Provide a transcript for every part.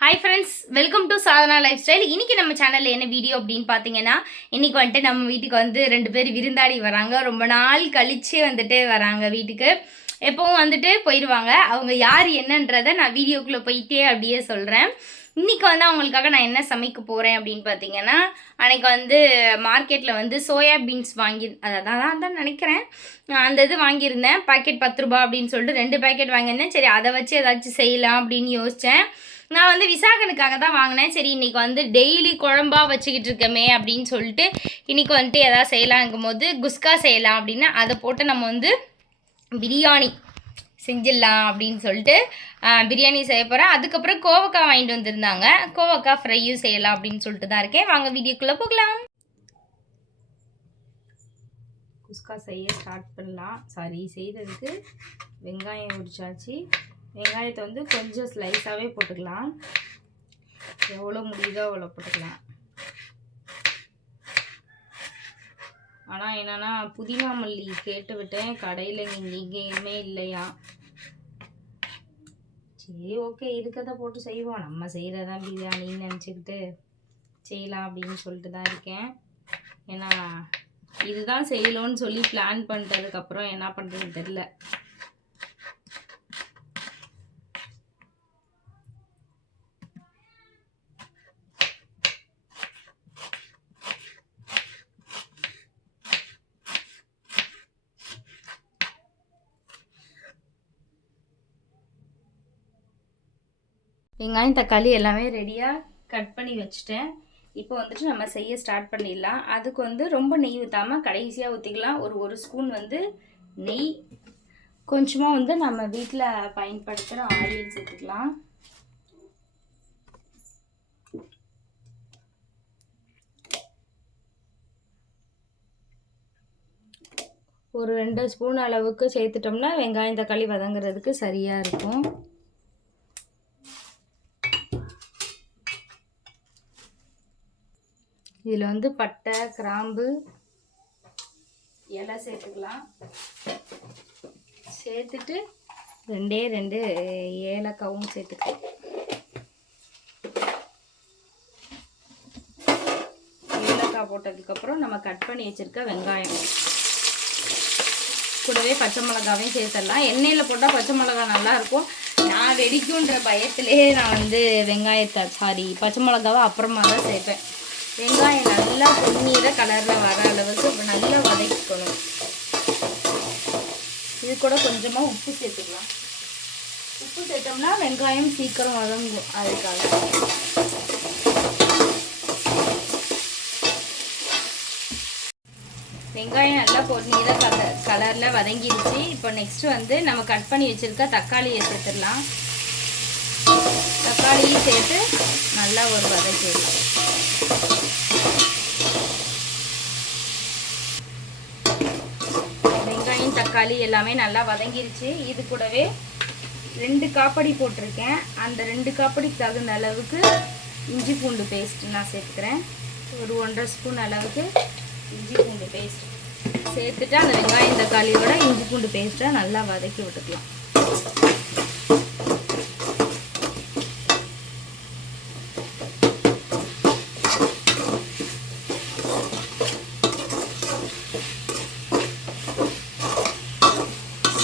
Hi friends welcome to Sadhana lifestyle இன்றைக்கி நம்ம சேனலில் என்ன வீடியோ அப்படின்னு பார்த்தீங்கன்னா இன்றைக்கி வந்துட்டு நம்ம வீட்டுக்கு வந்து ரெண்டு பேர் விருந்தாடி வராங்க. ரொம்ப நாள் கழிச்சு வந்துட்டு வராங்க வீட்டுக்கு. எப்பவும் வந்துட்டு போயிடுவாங்க அவங்க யார் என்னன்றதை நான் வீடியோக்குள்ளே போயிட்டே அப்படியே சொல்கிறேன் இன்றைக்கி வந்து அவங்களுக்காக நான் என்ன சமைக்க போகிறேன் அப்படின்னு பார்த்தீங்கன்னா அன்றைக்கி வந்து மார்க்கெட்டில் வந்து சோயா பீன்ஸ் வாங்கி அதான் தான் தான் நினைக்கிறேன். அந்த இது வாங்கியிருந்தேன். பாக்கெட் பத்து ரூபா அப்படின்னு சொல்லிட்டு ரெண்டு பேக்கெட் வாங்கியிருந்தேன். சரி அதை வச்சு ஏதாச்சும் செய்யலாம் அப்படின்னு யோசித்தேன் நான் வந்து விசாகனுக்காக தான் வாங்கினேன். சரி இன்றைக்கி வந்து டெய்லி குழம்பா வச்சுக்கிட்டு இருக்கமே அப்படின்னு சொல்லிட்டு இன்றைக்கி வந்துட்டு எதாவது செய்யலாங்கும் போது குஸ்கா செய்யலாம் அப்படின்னு அதை போட்டு நம்ம வந்து பிரியாணி செஞ்சிடலாம் அப்படின்னு சொல்லிட்டு பிரியாணி செய்ய போகிறேன் அதுக்கப்புறம் கோவக்காய் வாங்கிட்டு வந்திருந்தாங்க. கோவக்காய் ஃப்ரையும் செய்யலாம் அப்படின்னு சொல்லிட்டு தான் இருக்கேன். வாங்க வீடியோக்குள்ளே போகலாம். குஸ்கா செய்ய ஸ்டார்ட் பண்ணலாம். சாரி செய்கிறதுக்கு வெங்காயம் உரிச்சாச்சு. வெங்காயத்தை வந்து கொஞ்சம் ஸ்லைஸாகவே போட்டுக்கலாம். எவ்வளோ முடியுதோ அவ்வளோ போட்டுக்கலாம். ஆனால் என்னன்னா புதினா மல்லி கேட்டு விட்டேன். கடையில் நீங்கள் எங்கேயுமே இல்லையா? சரி ஓகே. இருக்கதை போட்டு செய்வோம். நம்ம செய்கிறதான் பிரியாணின்னு நினச்சிக்கிட்டு செய்யலாம் அப்படின்னு சொல்லிட்டு தான் இருக்கேன். ஏன்னா இதுதான் செய்யலோன்னு சொல்லி பிளான் பண்ணிட்டதுக்கப்புறம் என்ன பண்ணுறதுன்னு தெரில வெங்காயம் தக்காளி எல்லாமே ரெடியாக கட் பண்ணி வச்சுட்டேன். இப்போ வந்துட்டு நம்ம செய்ய ஸ்டார்ட் பண்ணிடலாம். அதுக்கு வந்து ரொம்ப நெய் ஊற்றாமல் கடைசியாக ஊற்றிக்கலாம் ஒரு ஒரு ஸ்பூன் வந்து நெய். கொஞ்சமாக வந்து நம்ம வீட்டில் பயன்படுத்துகிற ஆயில் சேர்த்துக்கலாம். ஒரு ரெண்டு ஸ்பூன் அளவுக்கு சேர்த்துட்டோம்னா வெங்காயம் தக்காளி வதங்குறதுக்கு சரியாக இருக்கும். இதில் வந்து பட்டை கிராம்பு. இலை சேர்த்துக்கலாம். சேர்த்துட்டு ரெண்டே ரெண்டு ஏலக்காவும் சேர்த்துக்கலாம். ஏலக்காய் போட்டதுக்கப்புறம் நம்ம கட் பண்ணி வச்சுருக்க வெங்காயம். கூடவே பச்சை மிளகாவையும் சேர்த்துடலாம். எண்ணெயில் போட்டால் பச்சை மிளகா நல்லா இருக்கும். நான் வெடிக்குன்ற பயத்திலே நான் வந்து வெங்காயத்தை சாரி பச்சை மிளகாவை அப்புறமா தான் சேர்ப்பேன். வெங்காயம் நல்லா பொன்னீர கலரில் வர அளவுக்கு நல்லா வதக்கிக்கணும். இது கூட கொஞ்சமாக உப்பு சேர்த்துக்கலாம். உப்பு சேர்த்தோம்னா வெங்காயம் சீக்கிரம் வதங்கும் அதுக்காக. வெங்காயம் நல்லா பொன்னீர கலர் கலரில் வதங்கிடுச்சு இப்போ நெக்ஸ்ட் வந்து நம்ம கட் பண்ணி வச்சுருக்க தக்காளியை சேர்த்துடலாம். தக்காளியும் சேர்த்து நல்லா ஒரு வதக்கிடலாம் வெங்காயம் தக்காளி எல்லாமே நல்லா வதங்கிருச்சு. இது கூடவே ரெண்டு காப்படி போட்டிருக்கேன். அந்த ரெண்டு காப்படிக்கு தகுந்த அளவுக்கு இஞ்சி பூண்டு பேஸ்ட் நான் சேர்த்துக்கிறேன். ஒரு ஒன்றரை ஸ்பூன் அளவுக்கு இஞ்சி பூண்டு பேஸ்ட் சேர்த்துட்டு அந்த வெங்காயம் தக்காளியோட இஞ்சி பூண்டு பேஸ்ட்டை நல்லா வதக்கி விட்டுக்கலாம்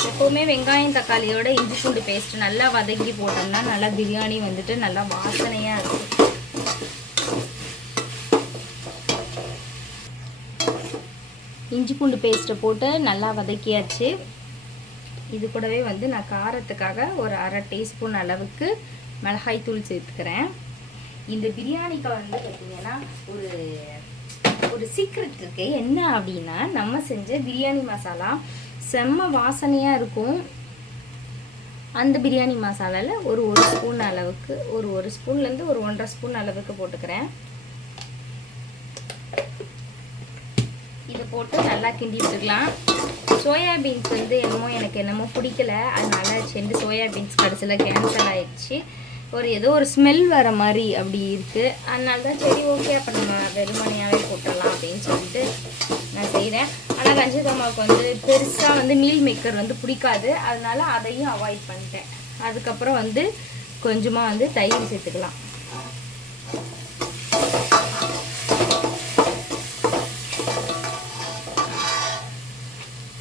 எப்போவுமே வெங்காயம் தக்காளியோட இஞ்சி பூண்டு பேஸ்ட் நல்லா வதக்கி போட்டோம்னா நல்லா பிரியாணி வந்துட்டு நல்லா வாசனையாக இருக்கும். இஞ்சி பூண்டு பேஸ்ட்டை போட்டு நல்லா வதக்கியாச்சு. இது கூடவே வந்து நான் காரத்துக்காக ஒரு அரை டீஸ்பூன் அளவுக்கு மிளகாய் தூள் சேர்த்துக்கிறேன். இந்த பிரியாணிக்கு வந்து பார்த்திங்கன்னா ஒரு ஒரு சீக்ரெட் இருக்கு. என்ன அப்படின்னா நம்ம செஞ்ச பிரியாணி மசாலா செம்ம வாசனையாக இருக்கும். அந்த பிரியாணி மசாலாவில் ஒரு ஒரு ஸ்பூன் அளவுக்கு ஒரு ஒரு ஸ்பூன்லேருந்து ஒரு ஒன்றரை ஸ்பூன் அளவுக்கு போட்டுக்கிறேன். இதை போட்டு நல்லா கிண்டி விட்டுக்கலாம். சோயா பீன்ஸ் வந்து என்னமோ எனக்கு என்னமோ பிடிக்கல. அதனால செண்டு சோயா பீன்ஸ் கடைசியில் கேன்சல் ஆயிடுச்சு. ஒரு ஏதோ ஒரு ஸ்மெல் வர மாதிரி அப்படி இருக்குது அதனால தான் சரி ஓகே அப்போ நம்ம வெறுமனையாகவே போட்டுடலாம் அப்படின்னு சொல்லிட்டு நான் செய்கிறேன் ஆனால் ரஞ்சித் வந்து பெருசாக வந்து மீல் மேக்கர் வந்து பிடிக்காது. அதனால அதையும் அவாய்ட் பண்ணிட்டேன். அதுக்கப்புறம் வந்து கொஞ்சமாக வந்து தயிர் சேர்த்துக்கலாம்.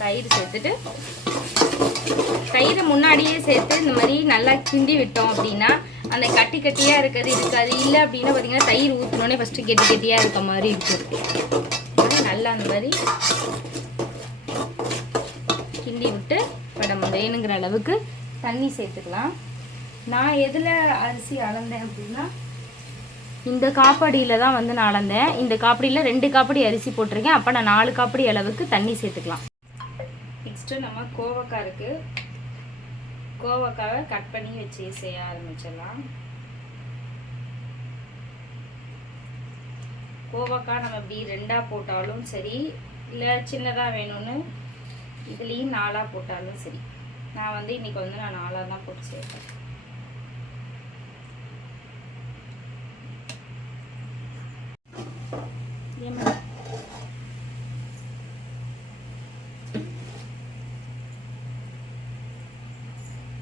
தயிர் சேர்த்துட்டு தயிரை முன்னாடியே சேர்த்து இந்த மாதிரி நல்லா கிண்டி விட்டோம் அப்படின்னா அந்த கட்டி கட்டியாக இருக்கிறது இருக்காது. இல்லை அப்படின்னா பார்த்தீங்கன்னா தயிர் ஊற்றினோடனே ஃபஸ்ட்டு கெட்டி கெட்டியாக இருக்க மாதிரி இருக்கும். நல்லா அந்த மாதிரி கிண்டி விட்டு படம் வேணுங்கிற அளவுக்கு தண்ணி சேர்த்துக்கலாம். நான் எதில் அரிசி அளந்தேன் அப்படின்னா இந்த காப்படியில் தான் வந்து நான் அளந்தேன். இந்த காப்படியில் ரெண்டு காப்படி அரிசி போட்டிருக்கேன். அப்போ நான் நாலு காப்படி அளவுக்கு தண்ணி சேர்த்துக்கலாம். நெக்ஸ்ட்டு நம்ம கோவக்காய் இருக்குது கோவக்காவை கட் பண்ணி வச்சு செய்ய ஆரம்பிச்சிடலாம். கோவக்காய் நம்ம இப்படி ரெண்டாக போட்டாலும் சரி இல்லை சின்னதாக வேணும்னு இதுலேயும் நாலாக போட்டாலும் சரி. நான் வந்து இன்னைக்கு வந்து நான் நாலாக தான் போட்டு சேர்ப்பேன்.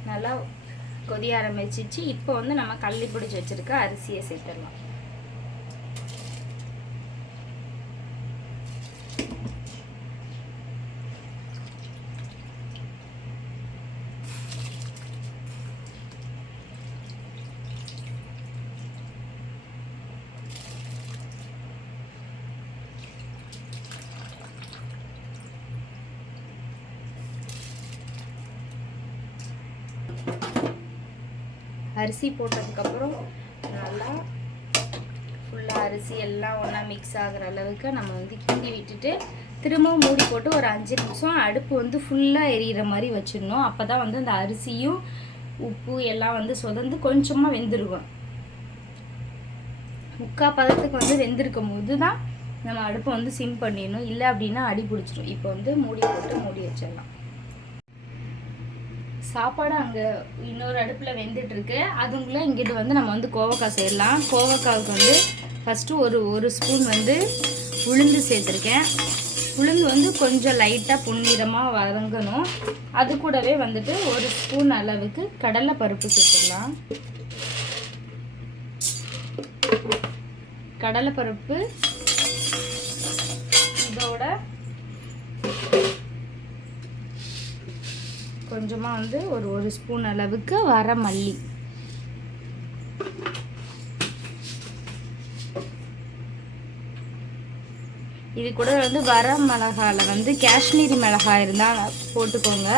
நல்லா கொதிய ஆரம்பிச்சிச்சு. இப்போ வந்து நம்ம கள்ளி பிடிச்சி வச்சிருக்க அரிசியை சேர்த்துடலாம். அரிசி போட்டதுக்கப்புறம் நல்லா ஃபுல்லாக அரிசி எல்லாம் ஒன்றா மிக்ஸ் ஆகுற அளவுக்கு நம்ம வந்து கிண்டி விட்டுட்டு திரும்பவும் மூடி போட்டு ஒரு அஞ்சு நிமிஷம் அடுப்பு வந்து ஃபுல்லாக எரியிற மாதிரி வச்சிடணும். அப்போ தான் வந்து அந்த அரிசியும் உப்பு எல்லாம் வந்து சொதந்து கொஞ்சமாக வெந்திருக்கும். முக்கால் பதத்துக்கு வந்து வெந்திருக்கும் போது தான் நம்ம அடுப்பை வந்து சிம் பண்ணிடணும். இல்லை அப்படின்னா அடி பிடிச்சிரும் இப்போ வந்து மூடி போட்டு மூடி வச்சிடலாம். சாப்பாடு அங்கே இன்னொரு அடுப்பில் வெந்துட்டு இருக்கு இங்கிட்டு வந்து நம்ம வந்து கோவக்காய் செய்யலாம். கோவக்காவுக்கு வந்து ஃபஸ்ட்டு ஒரு ஒரு ஸ்பூன் வந்து உளுந்து சேர்த்துருக்கேன். உளுந்து வந்து கொஞ்சம் லைட்டாக பொன்னிறமாக வதங்கணும். அது கூடவே வந்துட்டு ஒரு ஸ்பூன் அளவுக்கு கடலை பருப்பு சேர்த்துக்கலாம் கடலை பருப்பு இதோட கொஞ்சமாக வந்து ஒரு ஒரு ஸ்பூன் அளவுக்கு வர மல்லி. இது கூட வந்து வர மிளகாவில் வந்து காஷ்மீரி மிளகாய் இருந்தால் போட்டுக்கோங்க.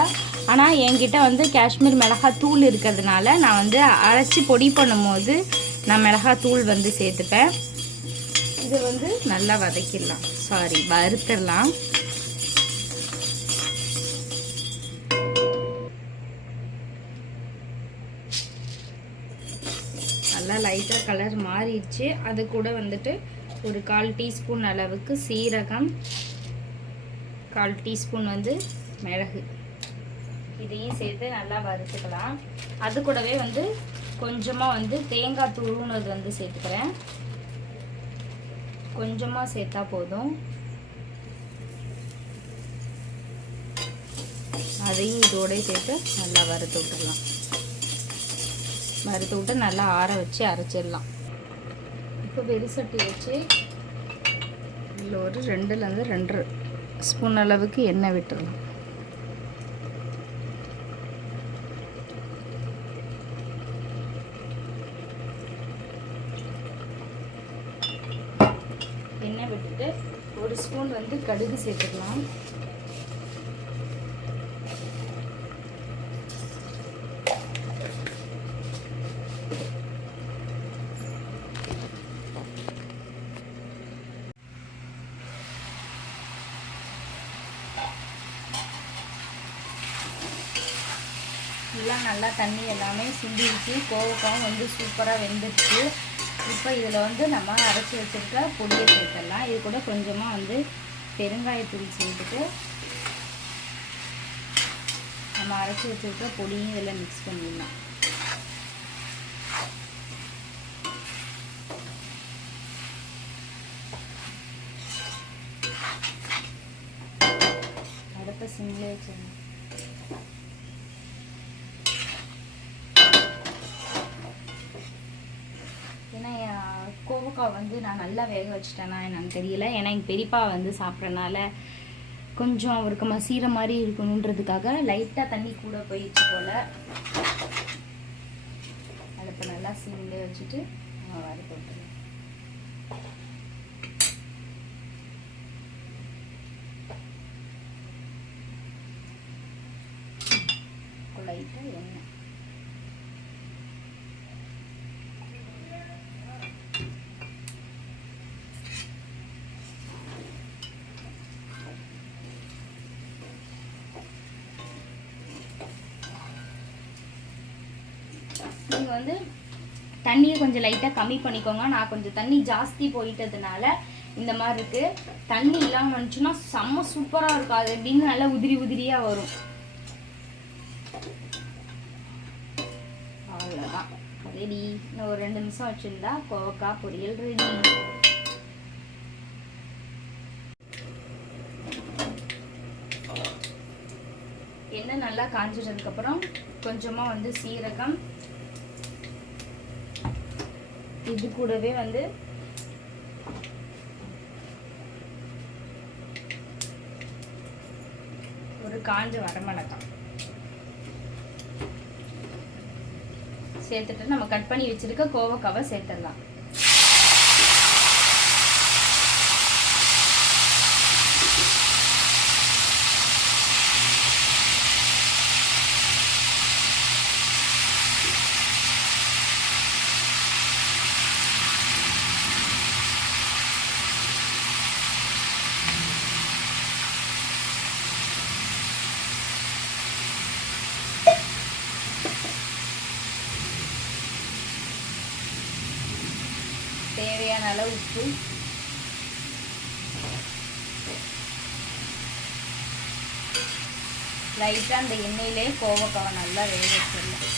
ஆனால் என்கிட்ட வந்து காஷ்மீர் மிளகாய் தூள் இருக்கிறதுனால நான் வந்து அரைச்சி பொடி பண்ணும்போது நான் மிளகாய் தூள் வந்து சேர்த்துப்பேன். இதை வந்து நல்லா வதக்கிடலாம். சாரி வறுத்துடலாம். நல்லா லைட்டாக கலர் மாறிடுச்சு. அது கூட வந்துட்டு ஒரு கால் டீஸ்பூன் அளவுக்கு சீரகம் கால் டீஸ்பூன் வந்து மிளகு. இதையும் சேர்த்து நல்லா வறுத்துக்கலாம். அது கூடவே வந்து கொஞ்சமாக வந்து தேங்காய் துருவுனது வந்து சேர்த்துக்கிறேன். கொஞ்சமாக சேர்த்தா போதும். அதையும் இதோடய சேர்த்து நல்லா வறுத்து விட்டுடலாம். வறுத்து விட்டு நல்லா ஆற வச்சு அரைச்சிடலாம். இப்போ வெறிசட்டி வச்சு இதில் ஒரு ரெண்டுலேருந்து ரெண்டு ஸ்பூன் அளவுக்கு எண்ணெய் விட்டுடலாம். எண்ணெய் விட்டுட்டு ஒரு ஸ்பூன் வந்து கடுகு சேர்த்துக்கலாம். எல்லாம் நல்லா தண்ணி எல்லாமே சிந்திடுச்சு கோவக்காவும் வந்து சூப்பராக வெந்துடுச்சு இப்போ இதில் வந்து நம்ம அரைச்சி வச்சுருக்க பொடியை சேர்த்துடலாம். இது கூட கொஞ்சமாக வந்து பெருங்காயத்தூள் சேர்த்துட்டு நம்ம அரைச்சி வச்சுருக்க பொடியும் இதில் மிக்ஸ் பண்ணிடலாம். அடுத்த சிம்லே வச்சிடணும் ஏன்னா வந்து நான் நல்லா வேக வச்சுட்டேனா என்னன்னு தெரியல. ஏன்னா எங்கள் பெரியப்பா வந்து சாப்பிட்றனால கொஞ்சம் அவருக்கு மசீர மாதிரி இருக்கணுன்றதுக்காக லைட்டாக தண்ணி கூட போயிடுச்சு போல். அடுப்பை நல்லா சீம்லேயே வச்சுட்டு நம்ம வறுத்து விட்டுருவோம் லைட்டாக எண்ணெய் நீங்கள் வந்து தண்ணியை கொஞ்சம் லைட்டாக கம்மி பண்ணிக்கோங்க. நான் கொஞ்சம் தண்ணி ஜாஸ்தி போயிட்டதுனால இந்த மாதிரி இருக்குது தண்ணி இல்லாமல் வந்துச்சுன்னா செம்ம சூப்பராக இருக்கும். அது எப்படின்னு நல்லா உதிரி உதிரியாக வரும். அவ்வளோதான் ரெடி இன்னும் ஒரு ரெண்டு நிமிஷம் வச்சுருந்தா கோவக்காய் பொரியல் ரெடி எண்ணெய் நல்லா காஞ்சிட்டதுக்கப்புறம் கொஞ்சமாக வந்து சீரகம் இது கூடவே வந்து ஒரு காஞ்ச வரமிளகாய். சேர்த்துட்டு நம்ம கட் பண்ணி வச்சிருக்க கோவக்காவை சேர்த்துடலாம். தேவையான அளவு உப்பு. லைட்டாக அந்த எண்ணெயிலே கோவக்காவை நல்லா வேக வச்சிடலாம்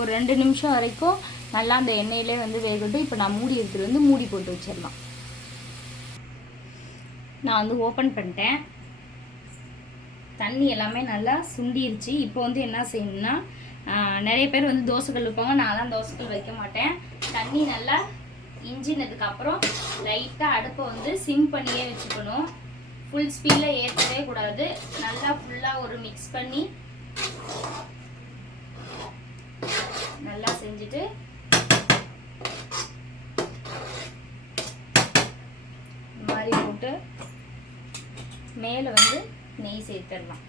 ஒரு ரெண்டு நிமிஷம் வரைக்கும் நல்லா அந்த எண்ணெயிலே வந்து வேகட்டும். இப்போ நான் மூடி எடுத்துகிட்டு வந்து மூடி போட்டு வச்சிடலாம். நான் வந்து ஓப்பன் பண்ணிட்டேன். தண்ணி எல்லாமே நல்லா சுண்டிருச்சு. இப்போ வந்து என்ன செய்யணும்னா நிறைய பேர் வந்து தோசைக்கல் வைப்பாங்க நான்லாம் தோசைக்கல் வைக்க மாட்டேன். தண்ணி நல்லா இஞ்சினதுக்கு அப்புறம் லைட்டாக அடுப்பை வந்து சிம் பண்ணியே வச்சுக்கணும். ஃபுல் ஸ்பீடில் ஏற்றவே கூடாது. நல்லா ஃபுல்லாக ஒரு மிக்ஸ் பண்ணி நல்லா செஞ்சுட்டு மாதிரி போட்டு மேலே வந்து நெய் சேர்த்துடலாம்.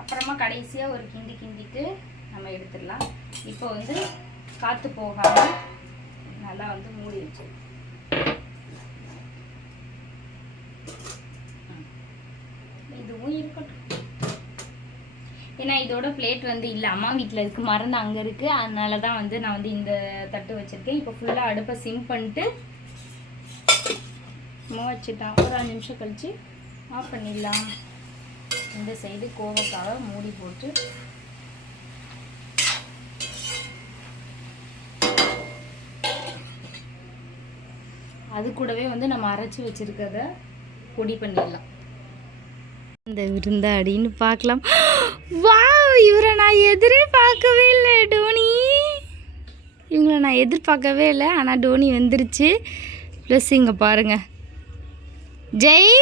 அப்புறமா கடைசியாக ஒரு கிண்டி கிண்டிட்டு நம்ம எடுத்துடலாம். இப்போ வந்து காற்று போகாமல் நல்லா வந்து மூடி வச்சு இதுவும் இருக்கட்டும். ஏன்னா இதோட பிளேட் வந்து இல்லை அம்மா வீட்டில் இருக்குது மறந்து அங்கே இருக்குது அதனால தான் வந்து நான் வந்து இந்த தட்டு வச்சுருக்கேன். இப்போ ஃபுல்லாக அடுப்பை சிம் பண்ணிட்டு சும்மா வச்சுட்டான். ஒரு அஞ்சு நிமிஷம் கழித்து ஆஃப் பண்ணிடலாம். இந்த சைடு கோவக்காவை மூடி போட்டு. அது கூடவே வந்து நம்ம அரைச்சி வச்சிருக்கத பொடி பண்ணிடலாம். இந்த விருந்தாடின்னு பார்க்கலாம். வாவ் இவரை நான் எதிரே பார்க்கவே இல்லை டோனி. இவங்கள நான் எதிர்பார்க்கவே இல்லை ஆனால் டோனி வந்துருச்சு. ப்ளஸ் இங்கே பாருங்க. ஜெய்.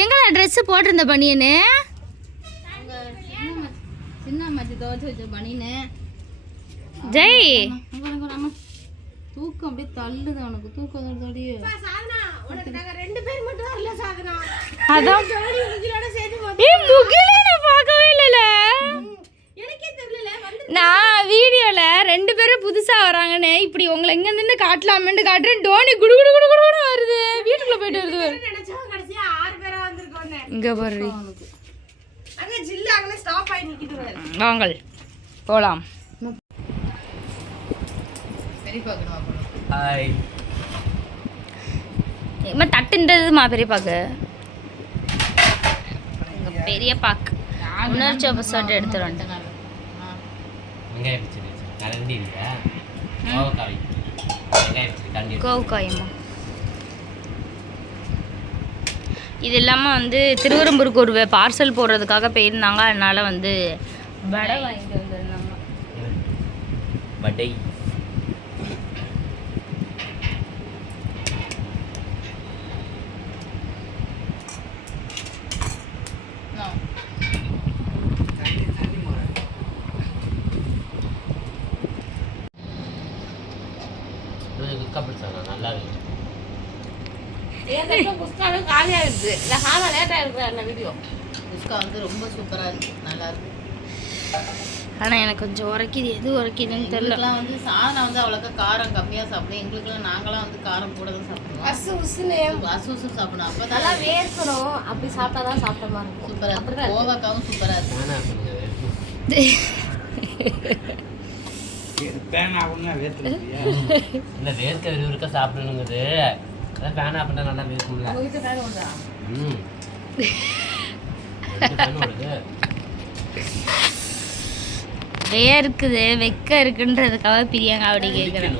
எங்கடா ட்ரெஸ்ஸு போட்டிருந்த பனியனு? சின்ன மச்சி துவச்சி வச்ச பனின்னு ஜெய் தூக்கம் அப்படியே. தள்ளுது அவனுக்கு தூக்கம் அதான். முகிலே நான் பார்க்கவே இல்லைல. நான் வீடியோல ரெண்டு பேரும் புதுசா வராங்கன்னு இப்படி உங்களை எங்க நின்று காட்டலாமேன்னு காட்டுறேன். டோனி குடு குடு குடு குடு குடு வருது. வீட்டுக்குள்ள போயிட்டு வருது. பாரு. இங்க பாரு. வாங்கள். போலாம். ஹாய் ஏமா தட்டுன்றதுமா பெரிய பாக்கு. பாக்கு உணர்ச்சி எபிசோட் எடுத்துட்டு வந்துட்டேன் கோவக்காயமா? இது இல்லாமல் வந்து திருவரம்பூருக்கு ஒரு பார்சல் போடுறதுக்காக போயிருந்தாங்க. அதனால வந்து வடை வாங்கிட்டு வந்திருந்தாங்க. வடை. காலியாகிடுது இல்லை ஹாலாக லேட்டா இருக்கிற வீடியோ டிஸ்கா வந்து ரொம்ப சூப்பரா இருக்கு. நல்லா இருக்கு. ஆனால் எனக்கு கொஞ்சம் உரைக்குது. எது உரைக்குதுன்னு தெரியல எங்களுக்குலாம் வந்து சாதனை வந்து அவ்வளோக்கா காரம் கம்மியா சாப்பிடும் எங்களுக்குலாம் நாங்களாம் வந்து காரம் கூட தான் சாப்பிடுவோம். அசு உசுன்னு அசு உசு சாப்பிடணும். அப்போ நல்லா வேர்க்கணும் அப்படி சாப்பிட்டா தான் சாப்பிட்ட மாதிரி இருக்கும். சூப்பரா இருக்கு. கோவக்காவும் சூப்பரா இருக்கு. நானா பண்ணுங்க இந்த வேர்க்க விறுவிறுக்க சாப்பிடணுங்குது. அதான் ஃபேன் பண்ணா நல்லா வேர்க்கும்ல ம். வேர்க்குது வெக்க இருக்குன்றதுக்காக பிரியாங்க அப்படி கேட்குறேன்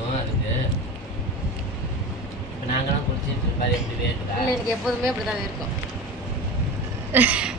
இல்லை எனக்கு எப்போதுமே அப்படி தான் இருக்கும்.